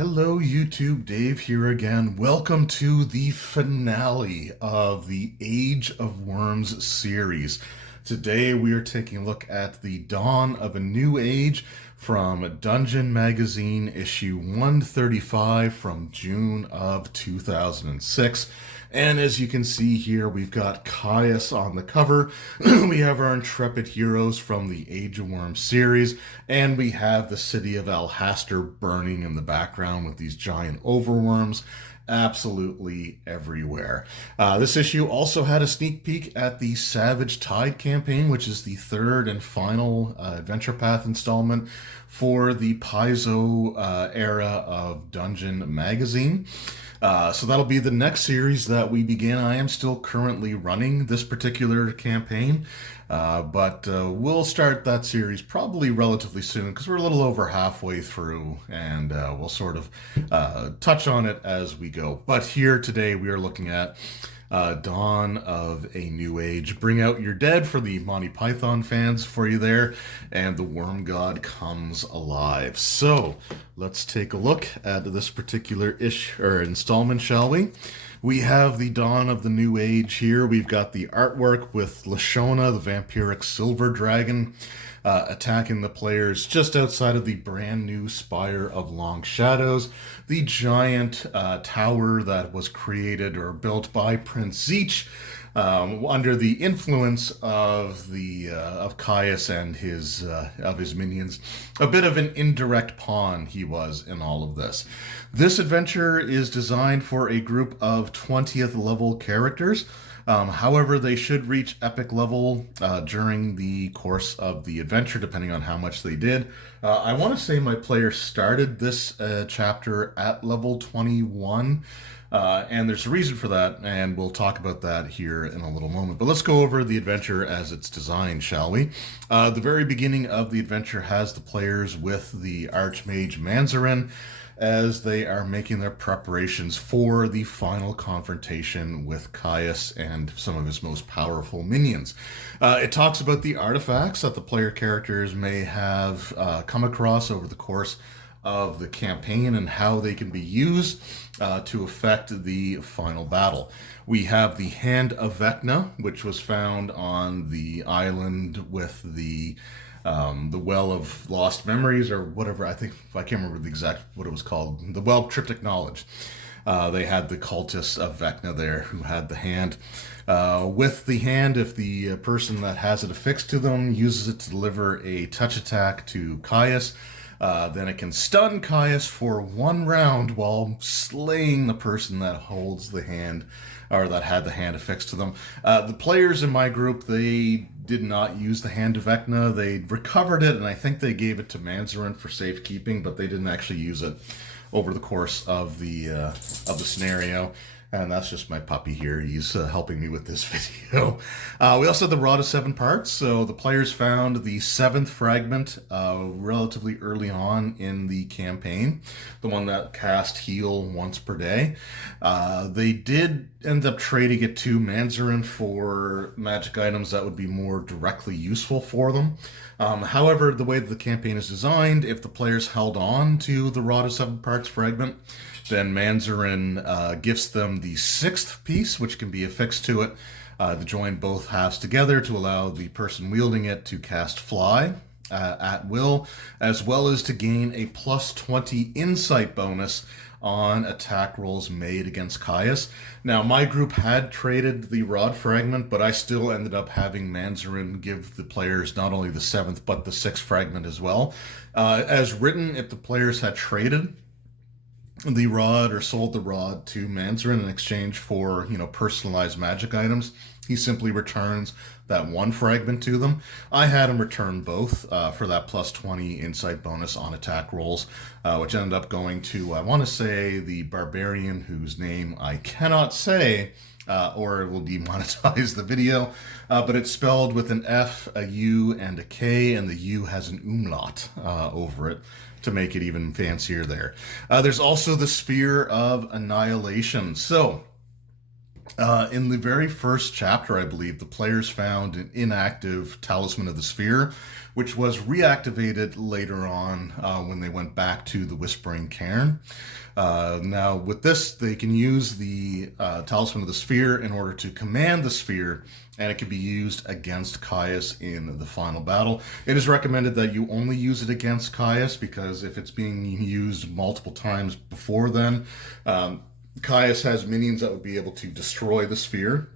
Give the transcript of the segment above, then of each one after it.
Hello YouTube, Dave here again. Welcome to the finale of the Age of Worms series. Today we are taking a look at the dawn of a new age from Dungeon Magazine issue 135 from June of 2006. And as you can see here, we've got Kyuss on the cover. We have our intrepid heroes from the Age of Worms series, and we have the city of Alhaster burning in the background with these giant overworms absolutely everywhere. This issue also had a sneak peek at the Savage Tide campaign, which is the third and final Adventure Path installment for the Paizo era of Dungeon Magazine. So that'll be the next series that we begin. I am still currently running this particular campaign, but we'll start that series probably relatively soon because we're a little over halfway through, and we'll sort of touch on it as we go. But here today we are looking at Dawn of a New Age. Bring out your dead for the Monty Python fans for you there, and the Worm God comes alive. So let's take a look at this particular installment, shall we? We have the Dawn of the New Age here. We've got the artwork with Lashona, the vampiric silver dragon, attacking the players just outside of the brand new Spire of Long Shadows, the giant tower that was created or built by Prince Zeech under the influence of Kyuss and his minions. A bit of an indirect pawn he was in all of this. This adventure is designed for a group of 20th level characters. However, they should reach epic level during the course of the adventure, depending on how much they did. I want to say my player started this chapter at level 21, and there's a reason for that, and we'll talk about that here in a little moment. But let's go over the adventure as it's designed, shall we? The very beginning of the adventure has the players with the Archmage Manzarin, as they are making their preparations for the final confrontation with Kyuss and some of his most powerful minions. It talks about the artifacts that the player characters may have come across over the course of the campaign and how they can be used to affect the final battle. We have the Hand of Vecna, which was found on the island with the Well of Lost Memories, or whatever. I can't remember the exact what it was called. The Well of Triptych Knowledge. They had the cultists of Vecna there who had the hand. With the hand, if the person that has it affixed to them uses it to deliver a touch attack to Kyuss, then it can stun Kyuss for 1 round while slaying the person that holds the hand, or that had the hand affixed to them. The players in my group, they did not use the Hand of Vecna. They recovered it, and I think they gave it to Manzarin for safekeeping, but they didn't actually use it over the course of the scenario. And that's just my puppy here. He's helping me with this video. We also have the Rod of 7 Parts. So the players found the 7th fragment relatively early on in the campaign. The one that cast heal once per day. They did end up trading it to Manzarin for magic items that would be more directly useful for them. However, the way that the campaign is designed, if the players held on to the Rod of 7 Parts fragment, then Manzarin gifts them the 6th piece, which can be affixed to it to join both halves together to allow the person wielding it to cast Fly at will, as well as to gain a plus 20 insight bonus on attack rolls made against Kyuss. Now, my group had traded the Rod fragment, but I still ended up having Manzarin give the players not only the 7th, but the 6th fragment as well. As written, if the players had traded the rod or sold the rod to Manzarin in exchange for, personalized magic items, he simply returns that 1 fragment to them. I had him return both for that plus 20 insight bonus on attack rolls, which ended up going to, I want to say, the barbarian whose name I cannot say, or it will demonetize the video, but it's spelled with an F, a U, and a K, and the U has an umlaut over it to make it even fancier there. There's also the Sphere of Annihilation. So In the very first chapter, I believe, the players found an inactive Talisman of the Sphere, which was reactivated later on when they went back to the Whispering Cairn. Now, with this, they can use the Talisman of the Sphere in order to command the sphere, and it can be used against Kyuss in the final battle. It is recommended that you only use it against Kyuss, because if it's being used multiple times before then, Kyuss has minions that would be able to destroy the sphere,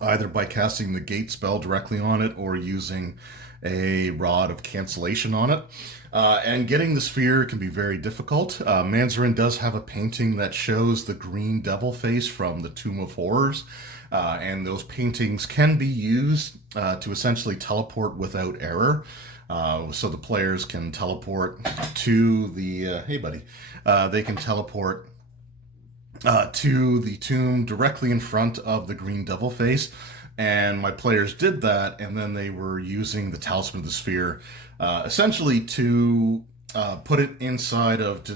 either by casting the gate spell directly on it or using a rod of cancellation on it. And getting the sphere can be very difficult. Manzarin does have a painting that shows the green devil face from the Tomb of Horrors. And those paintings can be used to essentially teleport without error. So the players can teleport to the... hey, buddy. They can teleport to the tomb directly in front of the green devil face, and my players did that, and then they were using the Talisman of the Sphere essentially to put it inside of, to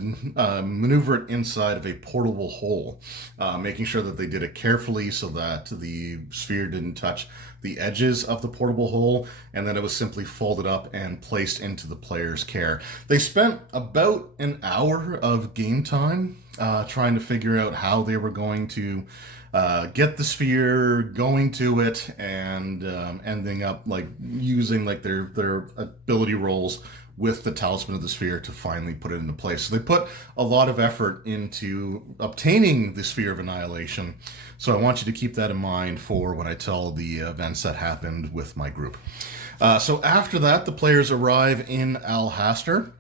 maneuver it inside of a portable hole, making sure that they did it carefully so that the sphere didn't touch the edges of the portable hole, and then it was simply folded up and placed into the player's care. They spent about an hour of game time trying to figure out how they were going to get the sphere, going to it, and ending up like using like their ability rolls with the Talisman of the Sphere to finally put it into place. So they put a lot of effort into obtaining the Sphere of Annihilation. So I want you to keep that in mind for when I tell the events that happened with my group. So after that, the players arrive in Alhaster.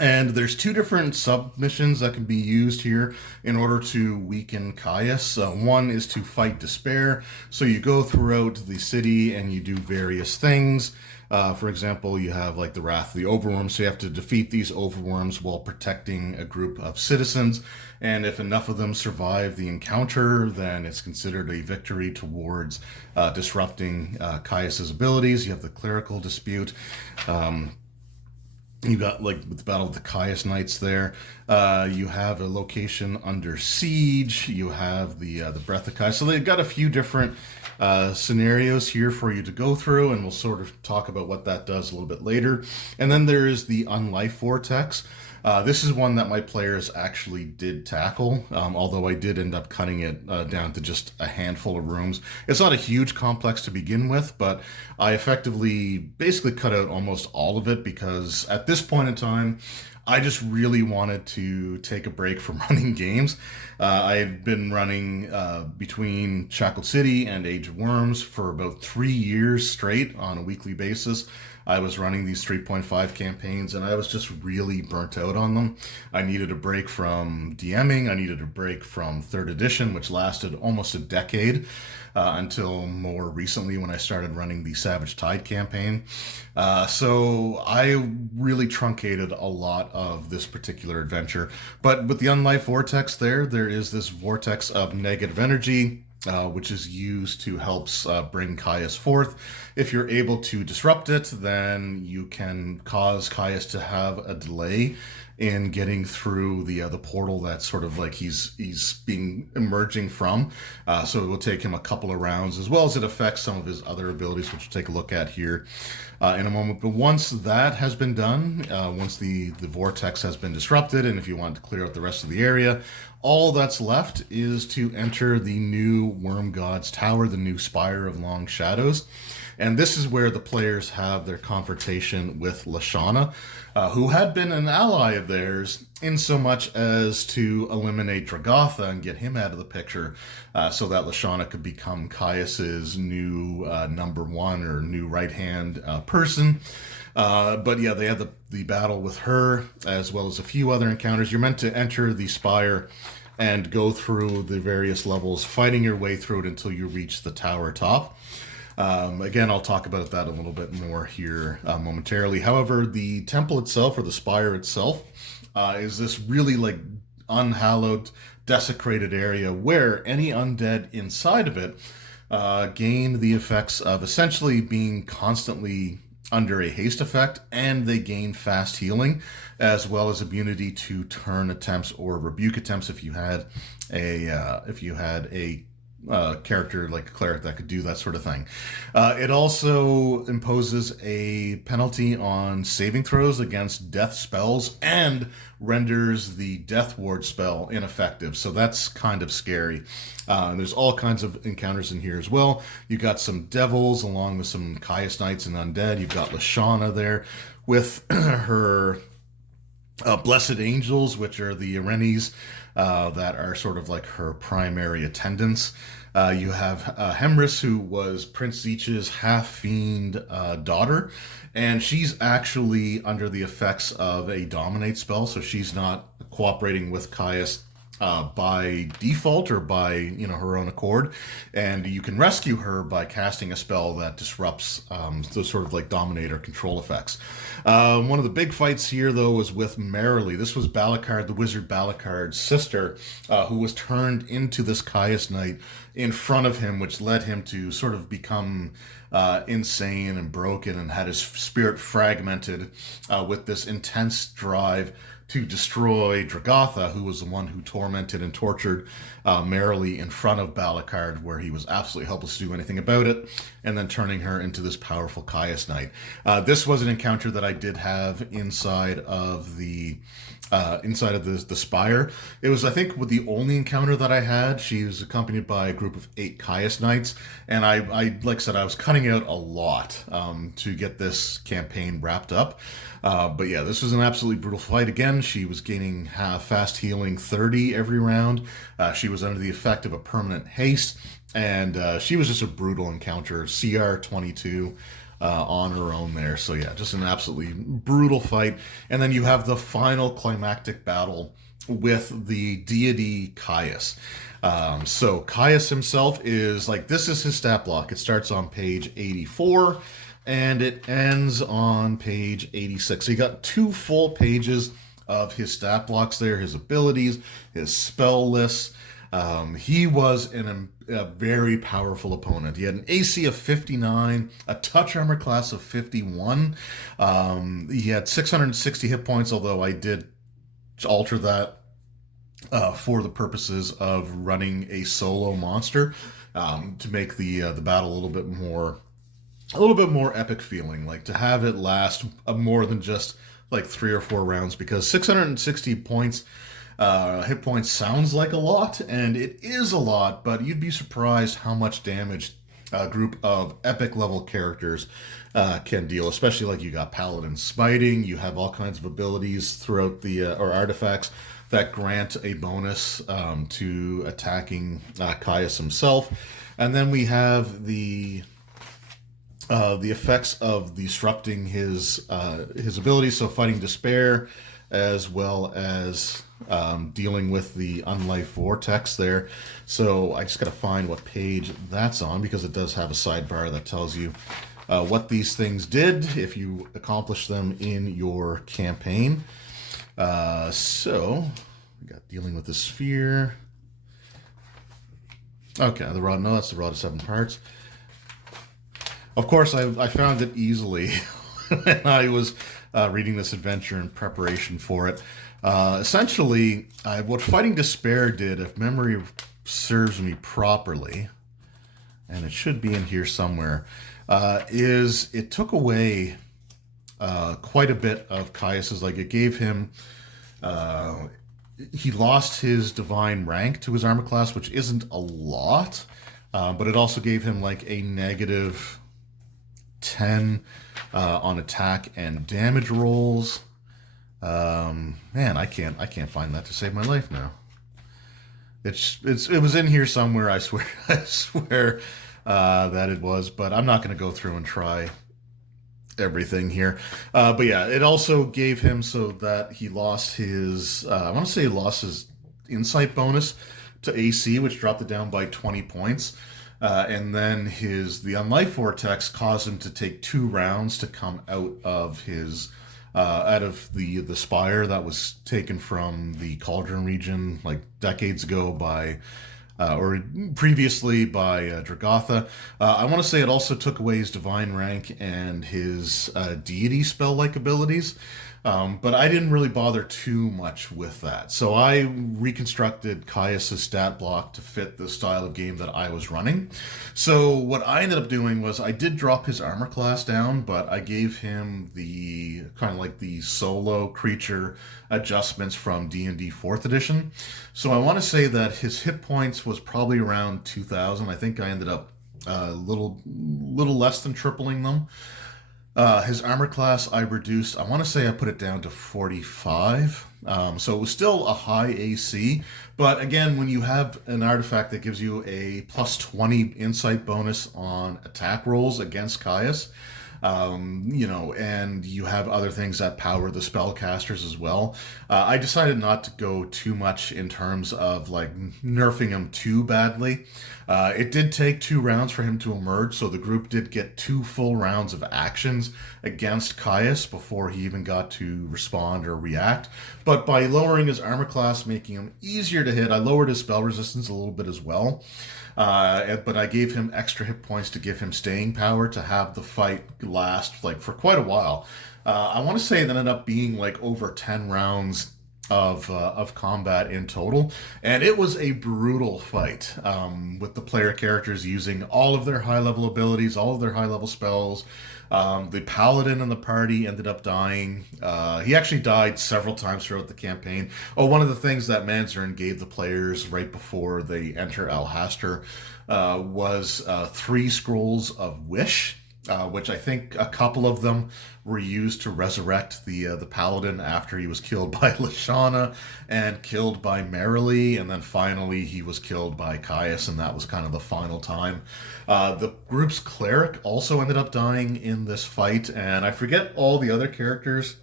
And there's two different submissions that can be used here in order to weaken Kyuss. One is to fight despair. So you go throughout the city and you do various things. For example, you have like the Wrath of the Overworms, so you have to defeat these overworms while protecting a group of citizens. And if enough of them survive the encounter, then it's considered a victory towards disrupting Kyuss's abilities. You have the Clerical Dispute. You got like with the Battle of the Kyuss Knights there. You have a location under siege. You have the Breath of Kyuss. So they've got a few different scenarios here for you to go through, and we'll sort of talk about what that does a little bit later. And then there is the Unlife Vortex. This is one that my players actually did tackle, although I did end up cutting it down to just a handful of rooms. It's not a huge complex to begin with, but I effectively basically cut out almost all of it because at this point in time, I just really wanted to take a break from running games. I had been running between Shackled City and Age of Worms for about 3 years straight on a weekly basis. I was running these 3.5 campaigns and I was just really burnt out on them. I needed a break from DMing. I needed a break from 3rd edition, which lasted almost a decade until more recently when I started running the Savage Tide campaign. So I really truncated a lot of this particular adventure. But with the Unlife Vortex there is this vortex of negative energy, which is used to help bring Kyuss forth. If you're able to disrupt it, then you can cause Kyuss to have a delay in getting through the portal that's sort of like he's being emerging from. So it will take him a couple of rounds, as well as it affects some of his other abilities, which we'll take a look at here in a moment. But once that has been done, once the vortex has been disrupted, and if you want to clear out the rest of the area, all that's left is to enter the new Worm God's Tower, the new Spire of Long Shadows. And this is where the players have their confrontation with Lashana, who had been an ally of theirs in so much as to eliminate Dragotha and get him out of the picture so that Lashana could become Kyuss's new number one or new right-hand person. But yeah, they had the battle with her as well as a few other encounters. You're meant to enter the Spire and go through the various levels, fighting your way through it until you reach the tower top. Again, I'll talk about that a little bit more here momentarily. However, the temple itself, or the spire itself, is this really like unhallowed, desecrated area where any undead inside of it gain the effects of essentially being constantly under a haste effect, and they gain fast healing, as well as immunity to turn attempts or rebuke attempts if you had a character like a cleric that could do that sort of thing. It also imposes a penalty on saving throws against death spells and renders the death ward spell ineffective. So that's kind of scary. And there's all kinds of encounters in here as well. You got some devils along with some Kyuss knights and undead. You've got Lashana there with her blessed angels, which are the Irenes, that are sort of like her primary attendants. You have Hemris, who was Prince Zeech's half-fiend daughter, and she's actually under the effects of a dominate spell, so she's not cooperating with Kyuss by default or by her own accord, and you can rescue her by casting a spell that disrupts those sort of like dominate or control effects. One of the big fights here, though, was with Merrily. This was Balakard, the wizard Balakard's sister, who was turned into this Kyuss knight in front of him, which led him to sort of become insane and broken and had his spirit fragmented with this intense drive to destroy Dragatha, who was the one who tormented and tortured Merrily in front of Balakard, where he was absolutely helpless to do anything about it, and then turning her into this powerful Kyuss knight. This was an encounter that I did have inside of the Spire. It was, I think, the only encounter that I had. She was accompanied by a group of 8 Kyuss knights, and I like I said, I was cutting out a lot to get this campaign wrapped up. But yeah, this was an absolutely brutal fight. Again, she was gaining fast healing 30 every round. She was under the effect of a permanent haste, and she was just a brutal encounter. CR 22 on her own there. So yeah, just an absolutely brutal fight. And then you have the final climactic battle with the deity Kyuss. So Kyuss himself is like, this is his stat block. It starts on page 84 and it ends on page 86. So you got 2 full pages of his stat blocks there, his abilities, his spell lists. He was a very powerful opponent. He had an AC of 59, a touch armor class of 51. He had 660 hit points, although I did alter that for the purposes of running a solo monster to make the battle a little bit more epic feeling, like to have it last more than just like 3 or 4 rounds, because 660 points hit points sounds like a lot, and it is a lot, but you'd be surprised how much damage a group of epic level characters can deal, especially like you got Paladin Smiting, you have all kinds of abilities throughout the or artifacts that grant a bonus to attacking Kyuss himself, and then we have the effects of disrupting his abilities, so fighting despair, as well as dealing with the unlife vortex there. So I just got to find what page that's on, because it does have a sidebar that tells you what these things did if you accomplish them in your campaign. So we got dealing with the sphere. Okay, the rod. No, that's the rod of 7 parts. Of course, I found it easily when I was reading this adventure in preparation for it. Essentially, what Fighting Despair did, if memory serves me properly, and it should be in here somewhere, is it took away quite a bit of Kyuss's. Like, it gave him... he lost his divine rank to his armor class, which isn't a lot, but it also gave him like a negative 10 on attack and damage rolls. Man, I can't find that to save my life now. It was in here somewhere. I swear that it was, but I'm not going to go through and try everything here. But yeah, it also gave him so that he lost his. I want to say he lost his insight bonus to AC, which dropped it down by 20 points. And then the unlife vortex caused him to take 2 rounds to come out of his the Spire that was taken from the Cauldron region like decades ago by or previously by Dragatha. I want to say it also took away his divine rank and his deity spell-like abilities. But I didn't really bother too much with that. So I reconstructed Kyuss' stat block to fit the style of game that I was running. So what I ended up doing was I did drop his armor class down, but I gave him the kind of like the solo creature adjustments from D&D 4th edition. So I want to say that his hit points was probably around 2,000. I think I ended up a little less than tripling them. His armor class I reduced, I want to say I put it down to 45. So it was still a high AC. But again, when you have an artifact that gives you a plus 20 insight bonus on attack rolls against Kyuss, and you have other things that power the spellcasters as well. I decided not to go too much in terms of like nerfing him too badly. It did take 2 rounds for him to emerge, so the group did get 2 full rounds of actions against Kyuss before he even got to respond or react. But by lowering his armor class, making him easier to hit, I lowered his spell resistance a little bit as well. But I gave him extra hit points to give him staying power to have the fight last like for quite a while. I want to say that ended up being like over 10 rounds of combat in total, and it was a brutal fight, with the player characters using all of their high level abilities, all of their high level spells. The paladin in the party ended up dying. He actually died several times throughout the campaign. Oh, one of the things that Manzarin gave the players right before they enter Alhaster was 3 scrolls of wish, which I think a couple of them were used to resurrect the paladin after he was killed by Lashana and killed by Merrily, and then finally he was killed by Kyuss, and that was kind of the final time. The group's cleric also ended up dying in this fight, and I forget all the other characters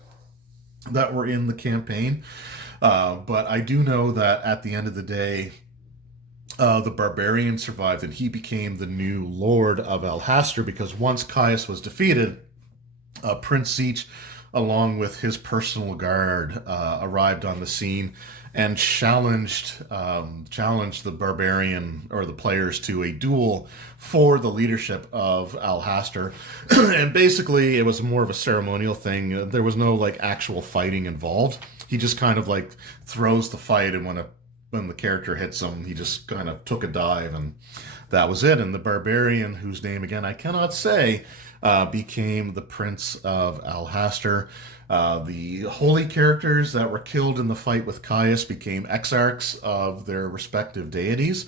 that were in the campaign, but I do know that at the end of the day, the barbarian survived, and he became the new lord of Alhaster, because once Kyuss was defeated, Prince Siege, along with his personal guard, arrived on the scene and challenged the barbarian or the players to a duel for the leadership of Alhaster. And basically, it was more of a ceremonial thing. There was no like actual fighting involved. He just kind of like throws the fight, and when the character hits him, he just kind of took a dive, and that was it. And the barbarian, whose name again I cannot say, became the Prince of Alhaster. The holy characters that were killed in the fight with Kyuss became exarchs of their respective deities.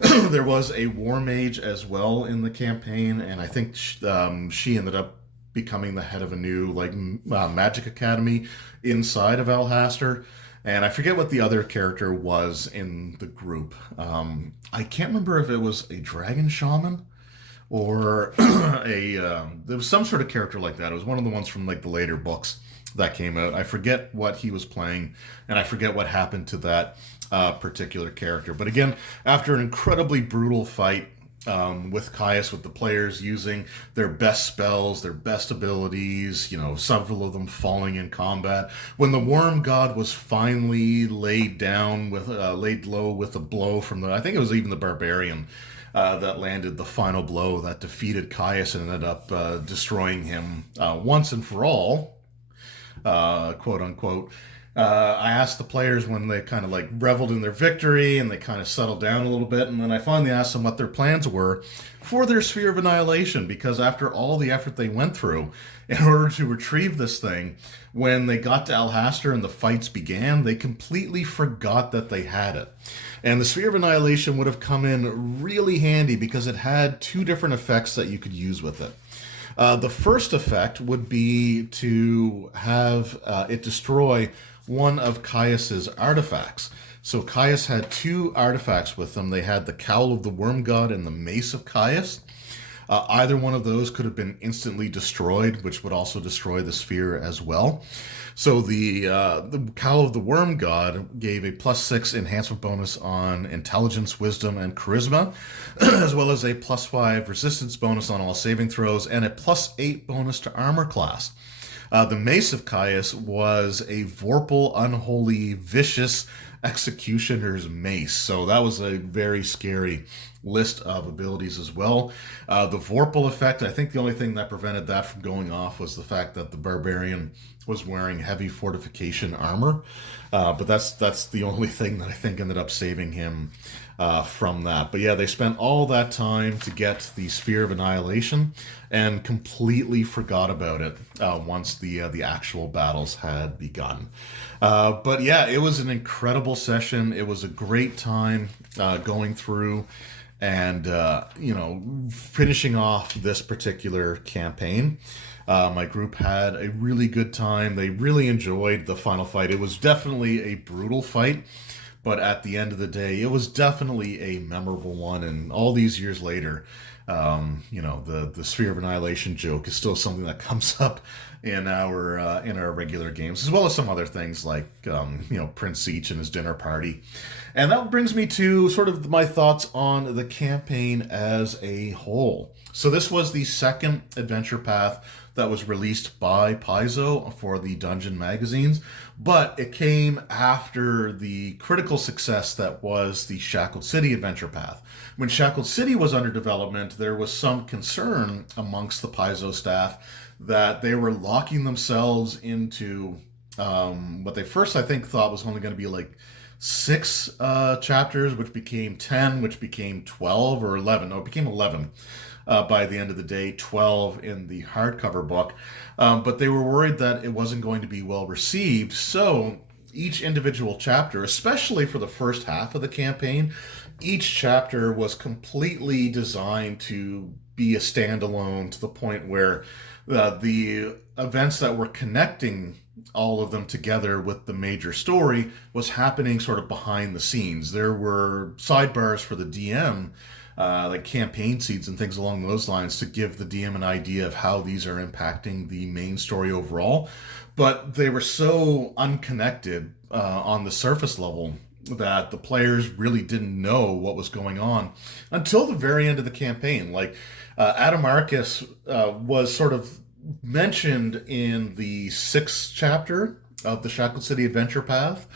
There was a war mage as well in the campaign, and I think she ended up becoming the head of a new magic academy inside of Alhaster. And I forget what the other character was in the group. I can't remember if it was a dragon shaman or there was some sort of character like that. It was one of the ones from like the later books that came out. I forget what he was playing, and I forget what happened to that particular character. But again, after an incredibly brutal fight, with Kyuss, with the players using their best spells, their best abilities, several of them falling in combat. When the Worm God was finally laid low with a blow from I think it was even the Barbarian, that landed the final blow that defeated Kyuss and ended up destroying him once and for all, quote unquote. I asked the players when they kind of like reveled in their victory and they kind of settled down a little bit, and then I finally asked them what their plans were for their Sphere of Annihilation, because after all the effort they went through in order to retrieve this thing, when they got to Alhaster and the fights began, they completely forgot that they had it. And the Sphere of Annihilation would have come in really handy because it had 2 different effects that you could use with it. The first effect would be to have it destroy one of Kyuss's artifacts. So Kyuss had 2 artifacts with them. They had the Cowl of the Worm God and the Mace of Kyuss. Either one of those could have been instantly destroyed, which would also destroy the sphere as well. So the Cowl of the Worm God gave a +6 enhancement bonus on intelligence, wisdom, and charisma, as well as a +5 resistance bonus on all saving throws, and a +8 bonus to armor class. The Mace of Kyuss was a Vorpal, unholy, vicious executioner's mace. So that was a very scary list of abilities as well. The Vorpal effect, I think the only thing that prevented that from going off was the fact that the Barbarian was wearing heavy fortification armor. But that's the only thing that I think ended up saving him from that. But yeah, they spent all that time to get the Sphere of Annihilation and completely forgot about it once the actual battles had begun. But yeah, it was an incredible session. It was a great time going through and finishing off this particular campaign. My group had a really good time. They really enjoyed the final fight. It was definitely a brutal fight, but at the end of the day, it was definitely a memorable one. And all these years later, the Sphere of Annihilation joke is still something that comes up in our regular games, as well as some other things like Prince Seach and his dinner party. And that brings me to sort of my thoughts on the campaign as a whole. So this was the second adventure path that was released by Paizo for the Dungeon magazines, but it came after the critical success that was the Shackled City adventure path. When Shackled City was under development, there was some concern amongst the Paizo staff that they were locking themselves into what they first, I think, thought was only going to be like 6 chapters, which became 10, which became 12 or 11. No, it became 11 by the end of the day, 12 in the hardcover book. But they were worried that it wasn't going to be well received. So each individual chapter, especially for the first half of the campaign, each chapter was completely designed to be a standalone, to the point where the events that were connecting all of them together with the major story was happening sort of behind the scenes. There were sidebars for the DM, like campaign seeds and things along those lines, to give the DM an idea of how these are impacting the main story overall. But they were so unconnected on the surface level that the players really didn't know what was going on until the very end of the campaign. Like Adamarcus was sort of mentioned in the 6th chapter of the Shackled City Adventure Path,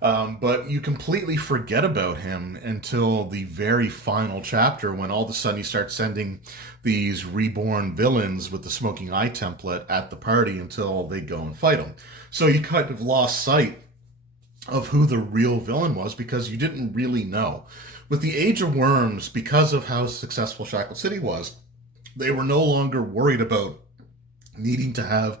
but you completely forget about him until the very final chapter, when all of a sudden you start sending these reborn villains with the Smoking Eye template at the party until they go and fight him. So you kind of lost sight of who the real villain was because you didn't really know. With the Age of Worms, because of how successful Shackled City was, they were no longer worried about needing to have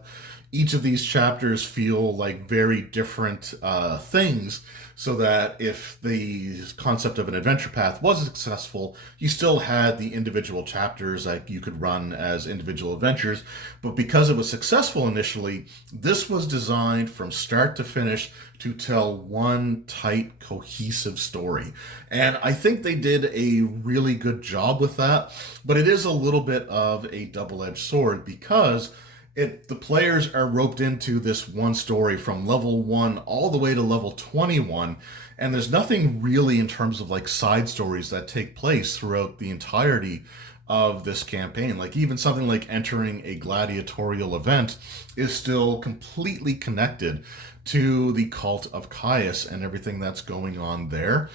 each of these chapters feel like very different things, so that if the concept of an adventure path was successful, you still had the individual chapters that you could run as individual adventures. But because it was successful initially, this was designed from start to finish to tell one tight, cohesive story. And I think they did a really good job with that, but it is a little bit of a double-edged sword, because the players are roped into this one story from level 1 all the way to level 21, and there's nothing really in terms of like side stories that take place throughout the entirety of this campaign. Like even something like entering a gladiatorial event is still completely connected to the cult of Kyuss and everything that's going on there.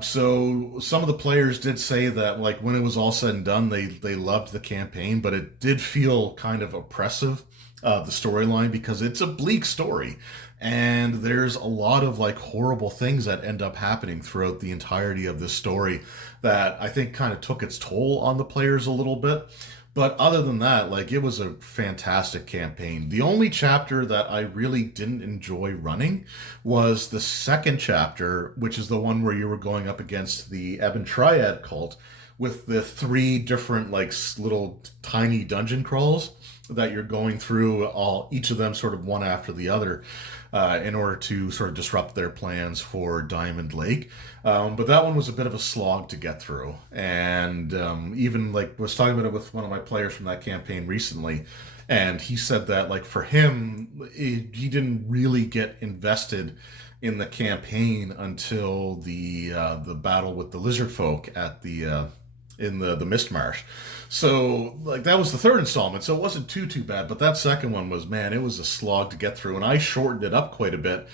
So some of the players did say that, like, when it was all said and done, they loved the campaign, but it did feel kind of oppressive, the storyline, because it's a bleak story. And there's a lot of like horrible things that end up happening throughout the entirety of this story that I think kind of took its toll on the players a little bit. But other than that, like, it was a fantastic campaign. The only chapter that I really didn't enjoy running was the 2nd chapter, which is the one where you were going up against the Ebon Triad cult with the 3 different like little tiny dungeon crawls that you're going through, each of them sort of one after the other, in order to sort of disrupt their plans for Diamond Lake. But that one was a bit of a slog to get through. And even like was talking about it with one of my players from that campaign recently, and he said that like for him, he didn't really get invested in the campaign until the battle with the lizard folk at in the Mist Marsh. So like that was the 3rd installment, so it wasn't too bad. But that second one was, man, it was a slog to get through, and I shortened it up quite a bit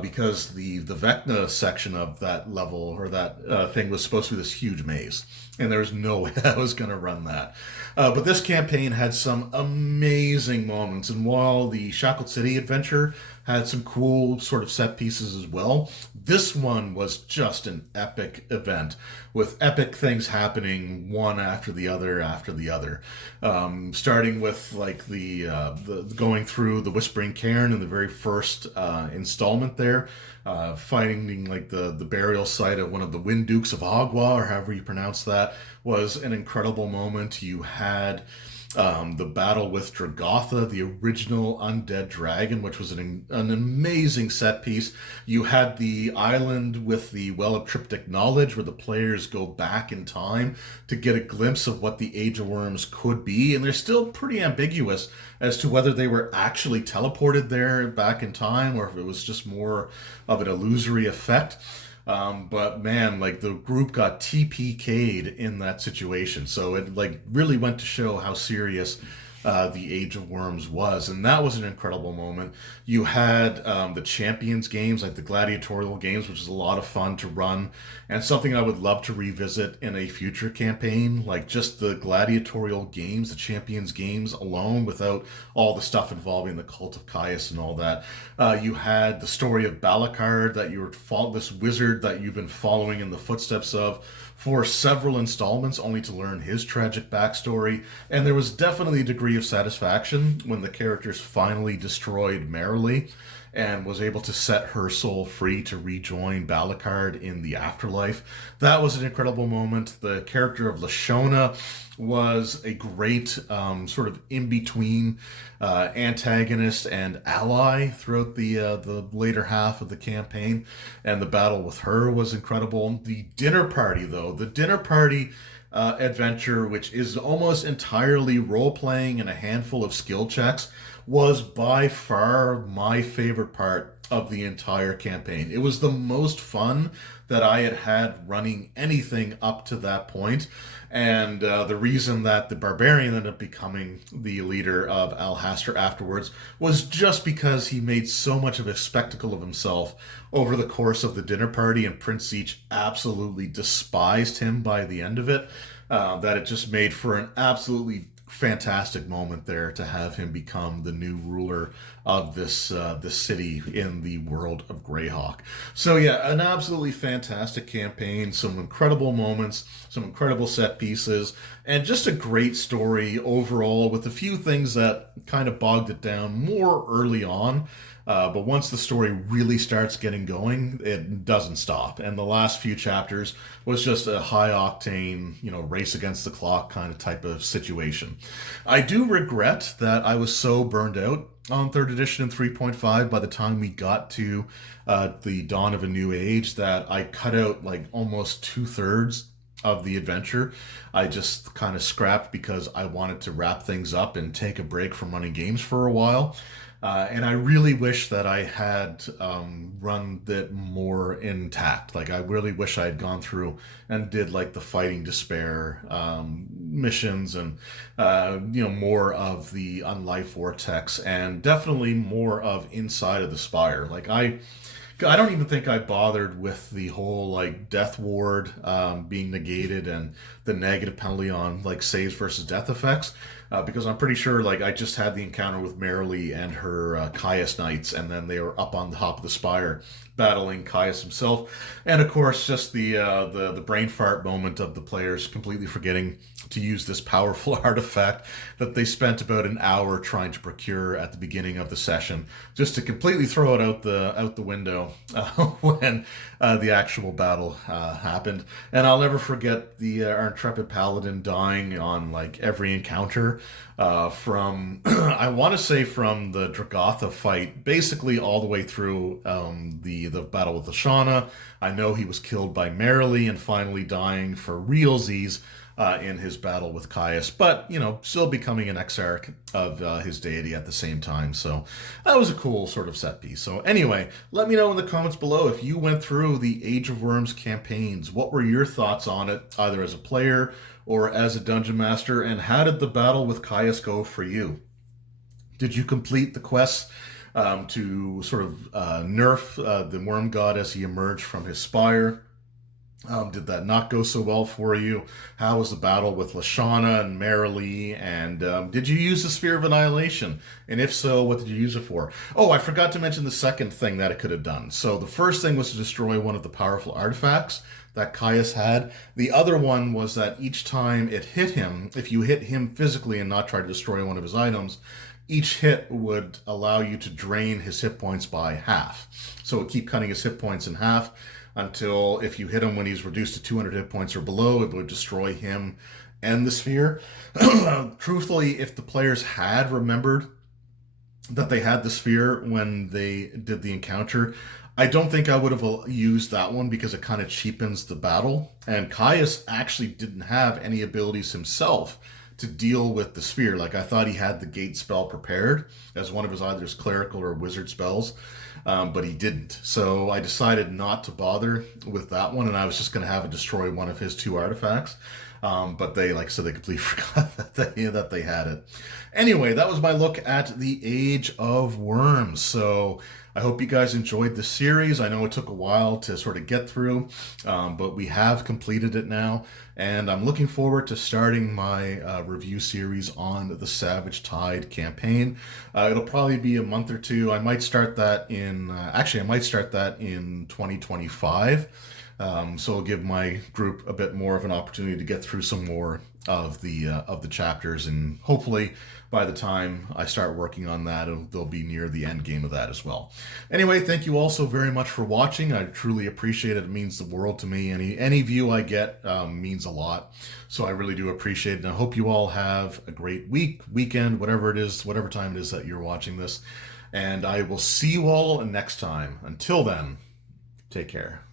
because the Vecna section of that level or that thing was supposed to be this huge maze, and there was no way I was going to run that. But this campaign had some amazing moments, and while the Shackled City adventure had some cool sort of set pieces as well, this one was just an epic event with epic things happening one after the other. Starting with like the going through the Whispering Cairn in the very first installment there, finding like the burial site of one of the Wind Dukes of Agua, or however you pronounce that, was an incredible moment. You had the battle with Dragotha, the original undead dragon, which was an amazing set piece. You had the island with the Well of Triptych Knowledge, where the players go back in time to get a glimpse of what the Age of Worms could be, and they're still pretty ambiguous as to whether they were actually teleported there back in time or if it was just more of an illusory effect. But man, like the group got TPK'd in that situation. So it like really went to show how serious the Age of Worms was. And that was an incredible moment. You had the Champions games, like the gladiatorial games, which is a lot of fun to run and something I would love to revisit in a future campaign. Like just the gladiatorial games, the Champions games alone, without all the stuff involving the cult of Kyuss and all that. You had the story of Balakard, that you were this wizard that you've been following in the footsteps of for several installments, only to learn his tragic backstory. And there was definitely a degree of satisfaction when the characters finally destroyed Merrily and was able to set her soul free to rejoin Balakard in the afterlife. That was an incredible moment. The character of Lashona was a great sort of in-between antagonist and ally throughout the later half of the campaign, and the battle with her was incredible. The dinner party, though, adventure, which is almost entirely role-playing and a handful of skill checks, was by far my favorite part of the entire campaign. It was the most fun that I had had running anything up to that point. And the reason that the barbarian ended up becoming the leader of Alhaster afterwards was just because he made so much of a spectacle of himself over the course of the dinner party, and Prince Siege absolutely despised him by the end of it, that it just made for an absolutely fantastic moment there to have him become the new ruler of this city in the world of Greyhawk. So yeah, an absolutely fantastic campaign, some incredible moments, some incredible set pieces, and just a great story overall, with a few things that kind of bogged it down more early on. But once the story really starts getting going, it doesn't stop. And the last few chapters was just a high octane, race against the clock kind of type of situation. I do regret that I was so burned out on 3rd edition and 3.5 by the time we got to the Dawn of a New Age, that I cut out like almost 2/3 of the adventure. I just kind of scrapped because I wanted to wrap things up and take a break from running games for a while. And I really wish that I had run that more intact. Like, I really wish I had gone through and did like the Fighting Despair missions, and more of the Unlife Vortex, and definitely more of Inside of the Spire. Like, I don't even think I bothered with the whole like death ward being negated and the negative penalty on like saves versus death effects, because I'm pretty sure like I just had the encounter with Merrily and her Kyuss Knights, and then they were up on the top of the spire battling Kyuss himself, and of course just the brain fart moment of the players completely forgetting to use this powerful artifact that they spent about an hour trying to procure at the beginning of the session, just to completely throw it out the window when the actual battle happened. And I'll never forget our intrepid paladin dying on like every encounter, from I want to say from the Dragotha fight basically all the way through the battle with Lashana. I know he was killed by Merrily, and finally dying for realsies in his battle with Kyuss, but still becoming an exarch of his deity at the same time. So that was a cool sort of set piece. So anyway, let me know in the comments below if you went through the Age of Worms campaigns. What were your thoughts on it, either as a player or as a dungeon master, and how did the battle with Kyuss go for you? Did you complete the quests to sort of nerf the worm god as he emerged from his spire. Did that not go so well for you? How was the battle with Lashana and Marilee? And did you use the Sphere of Annihilation? And if so, what did you use it for? Oh, I forgot to mention the second thing that it could have done. So the first thing was to destroy one of the powerful artifacts that Kyuss had. The other one was that each time it hit him, if you hit him physically and not try to destroy one of his items, each hit would allow you to drain his hit points by half. So it would keep cutting his hit points in half until if you hit him when he's reduced to 200 hit points or below, it would destroy him and the sphere. Truthfully, if the players had remembered that they had the sphere when they did the encounter, I don't think I would have used that one because it kind of cheapens the battle. And Kyuss actually didn't have any abilities himself to deal with the sphere. Like, I thought he had the gate spell prepared as one of his either his clerical or wizard spells, but he didn't. So I decided not to bother with that one, and I was just going to have it destroy one of his 2 artifacts. But they, like I said, they completely forgot that they had it. Anyway, that was my look at the Age of Worms. So I hope you guys enjoyed the series. I know it took a while to sort of get through, but we have completed it now. And I'm looking forward to starting my review series on the Savage Tide campaign. It'll probably be a month or two. I might start that in, actually, I might start that in 2025. So I'll give my group a bit more of an opportunity to get through some more of the chapters, and hopefully by the time I start working on that, they'll be near the end game of that as well. Anyway, thank you all so very much for watching. I truly appreciate it. It means the world to me. Any view I get means a lot. So I really do appreciate it. And I hope you all have a great weekend, whatever it is, whatever time it is that you're watching this. And I will see you all next time. Until then, take care.